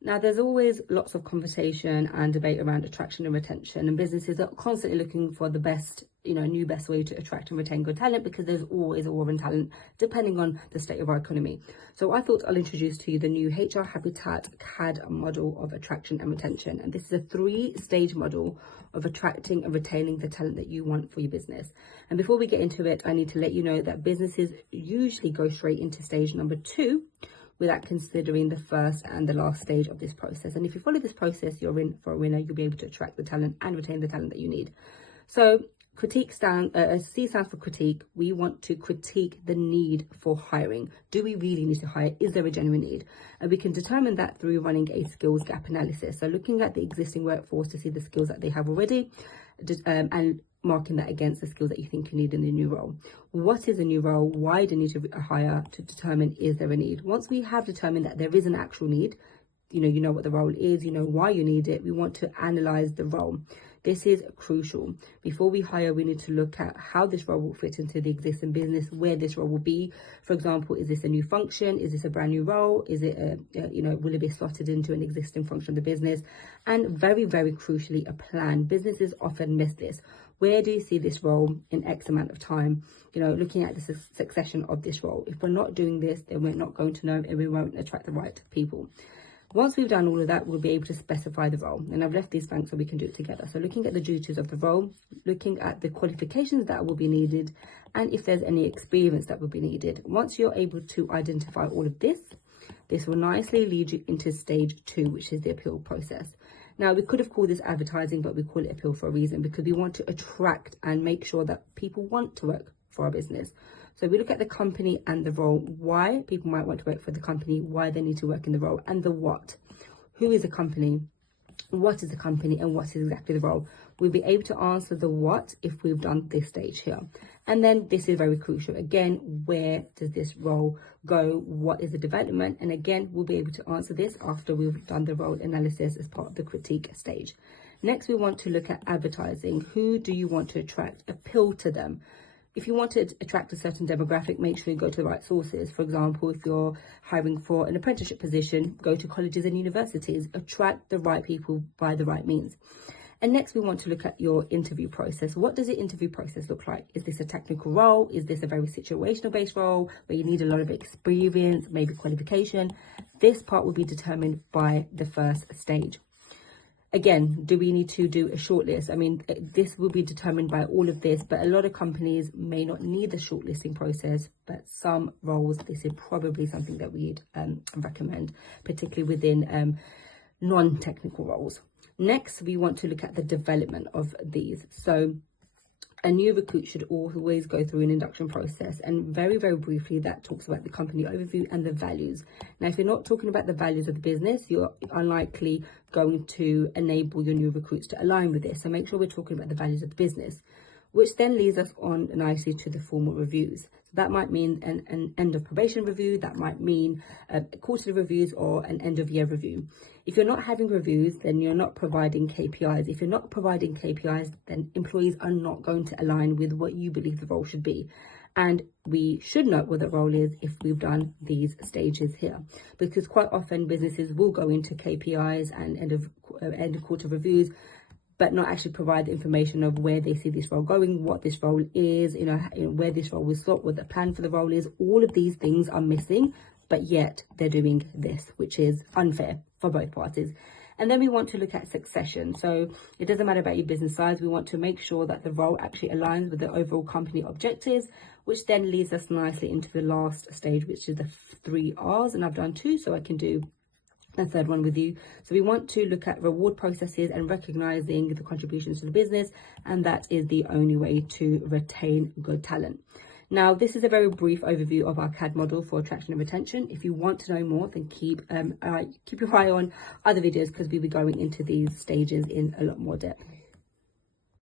Now, there's always lots of conversation and debate around attraction and retention, and businesses are constantly looking for the best, new best way to attract and retain good talent, because there's always a war on talent depending on the state of our economy. So I thought I'll introduce to you the new HR Habitat CAD model of attraction and retention. And this is a 3-stage model of attracting and retaining the talent that you want for your business. And before we get into it, I need to let you know that businesses usually go straight into stage number 2 without considering the first and the last stage of this process. And if you follow this process, you're in for a winner. You'll be able to attract the talent and retain the talent that you need. So C stands for critique. We want to critique the need for hiring. Do we really need to hire? Is there a genuine need? And we can determine that through running a skills gap analysis. So looking at the existing workforce to see the skills that they have already, and marking that against the skills that you think you need in the new role. What is a new role? Why do you need to hire? To determine, is there a need? Once we have determined that there is an actual need, you know what the role is, you know why you need it, we want to analyze the role. This is crucial. Before we hire, we need to look at how this role will fit into the existing business, where this role will be. For example, is this a new function? Is this a brand new role? Is it, will it be slotted into an existing function of the business? And very, very crucially, a plan. Businesses often miss this. Where do you see this role in X amount of time? Looking at the succession of this role. If we're not doing this, then we're not going to know, and we won't attract the right people. Once we've done all of that, we'll be able to specify the role. And I've left these blanks so we can do it together. So looking at the duties of the role, looking at the qualifications that will be needed, and if there's any experience that will be needed. Once you're able to identify all of this, this will nicely lead you into stage 2, which is the appeal process. Now, we could have called this advertising, but we call it appeal for a reason, because we want to attract and make sure that people want to work for our business. So we look at the company and the role, why people might want to work for the company, why they need to work in the role, and the what. Who is the company? What is the company, and what is exactly the role? We'll be able to answer the what if we've done this stage here. And then this is very crucial. Again, where does this role go? What is the development? And again, we'll be able to answer this after we've done the role analysis as part of the critique stage. Next, we want to look at advertising. Who do you want to attract? Appeal to them. If you want to attract a certain demographic, make sure you go to the right sources. For example, if you're hiring for an apprenticeship position, go to colleges and universities. Attract the right people by the right means. And next, we want to look at your interview process. What does the interview process look like? Is this a technical role? Is this a very situational based role where you need a lot of experience, maybe qualification? This part will be determined by the first stage. Again, do we need to do a shortlist? I mean, this will be determined by all of this, but a lot of companies may not need the shortlisting process, but some roles, this is probably something that we'd recommend, particularly within non-technical roles. Next, we want to look at the development of these. So a new recruit should always go through an induction process, and very, very briefly, that talks about the company overview and the values. Now, if you're not talking about the values of the business, you're unlikely going to enable your new recruits to align with this. So make sure we're talking about the values of the business, which then leads us on nicely to the formal reviews. So that might mean an end of probation review, that might mean quarterly reviews, or an end of year review. If you're not having reviews, then you're not providing KPIs. If you're not providing KPIs, then employees are not going to align with what you believe the role should be. And we should know what the role is if we've done these stages here, because quite often businesses will go into KPIs and end of quarter reviews, but not actually provide the information of where they see this role going, what this role is, where this role will slot, what the plan for the role is. All of these things are missing, but yet they're doing this, which is unfair for both parties. And then we want to look at succession. So it doesn't matter about your business size. We want to make sure that the role actually aligns with the overall company objectives, which then leads us nicely into the last stage, which is the 3 R's. And I've done 2, so I can do a third one with you. So we want to look at reward processes and recognizing the contributions to the business, and that is the only way to retain good talent. Now, this is a very brief overview of our CAD model for attraction and retention. If you want to know more, then keep your eye on other videos, because we'll be going into these stages in a lot more depth.